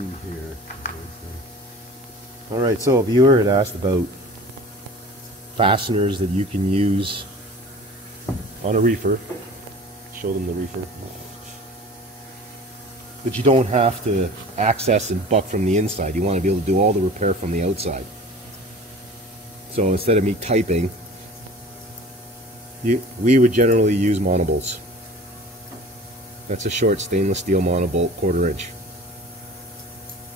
see here. Alright, so a viewer had asked about fasteners that you can use on a reefer. Show them the reefer. But you don't have to access and buck from the inside. You want to be able to do all the repair from the outside. So instead of me typing, we would generally use monobolts. That's a short stainless steel monobolt 1/4 inch.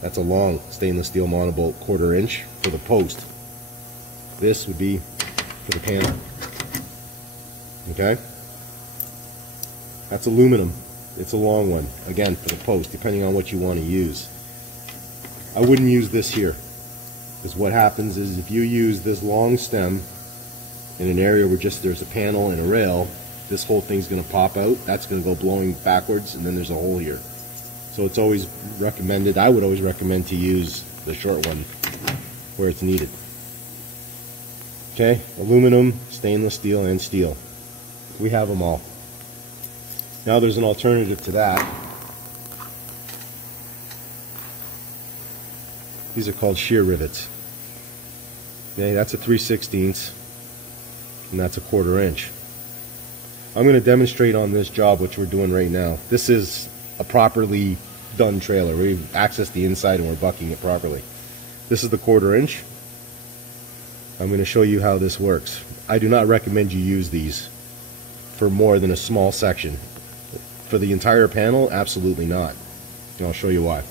That's a long stainless steel monobolt 1/4 inch for the post. This would be for the panel. Okay? That's aluminum. It's a long one, again, for the post, depending on what you want to use. I wouldn't use this here, because what happens is if you use this long stem in an area where just there's a panel and a rail, this whole thing's going to pop out. That's going to go blowing backwards, and then there's a hole here. So it's always recommended, I would always recommend to use the short one where it's needed. Okay, aluminum, stainless steel, and steel. We have them all. Now there's an alternative to that. These are called shear rivets. Okay, that's a 3/16 and that's a 1/4 inch. I'm going to demonstrate on this job which we're doing right now. This is a properly done trailer. We've accessed the inside and we're bucking it properly. This is the 1/4 inch. I'm going to show you how this works. I do not recommend you use these for more than a small section. For the entire panel, absolutely not. And I'll show you why.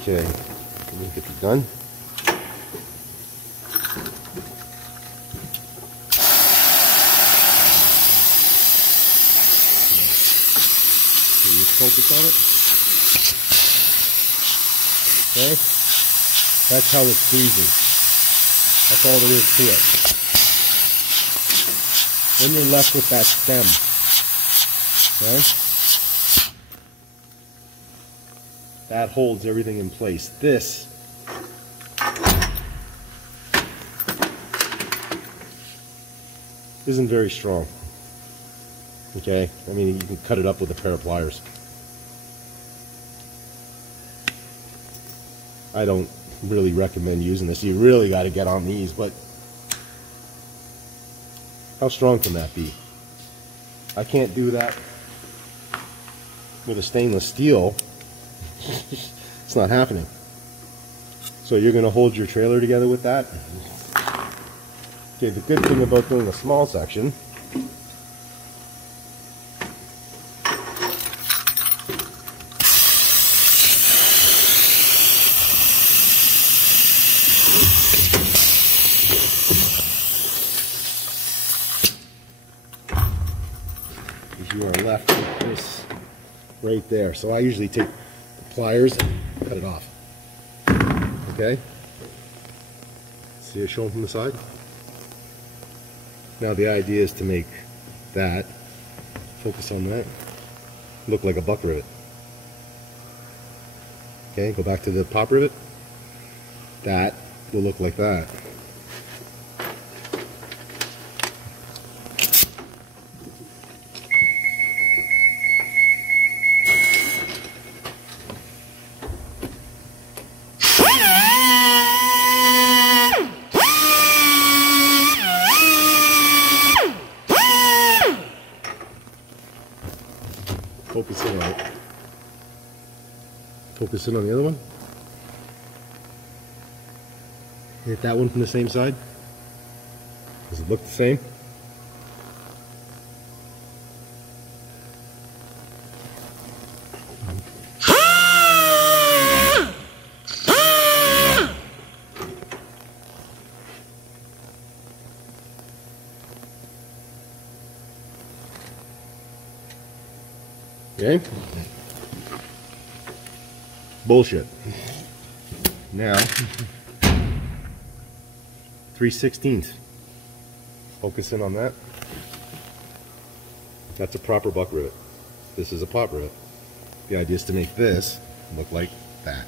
Okay, let me get this done. Just focus on it. Okay, that's how it squeezes. That's all there is to it. Then you're left with that stem. Okay? That holds everything in place. This isn't very strong. Okay? I mean, you can cut it up with a pair of pliers. I don't really recommend using this. You really got to get on these, but how strong can that be? I can't do that with a stainless steel. It's not happening. So you're going to hold your trailer together with that. Okay, the good thing about doing a small section is you are left with this right there. So I usually take the pliers and cut it off. Okay? See it showing from the side? Now the idea is to make that, focus on that, look like a buck rivet. Okay, go back to the pop rivet. That will look like that. Focus in on it. Focus in on the other one. Hit that one from the same side. Does it look the same? Okay. Bullshit. Now, 3/16. Focus in on that. That's a proper buck rivet. This is a pop rivet. The idea is to make this look like that.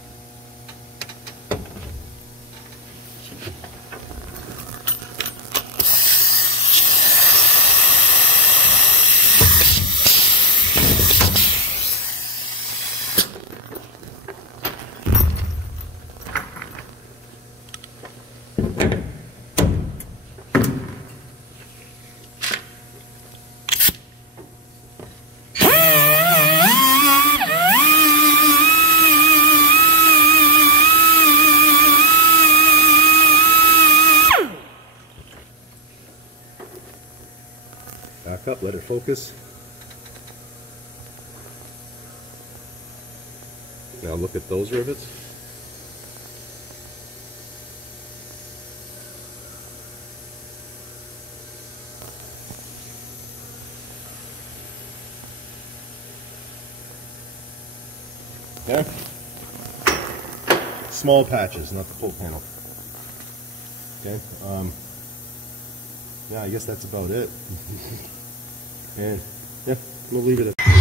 up, let it focus. Now look at those rivets. Okay. Small patches, not the full panel. Okay. Yeah, I guess that's about it. And yeah, we'll leave it at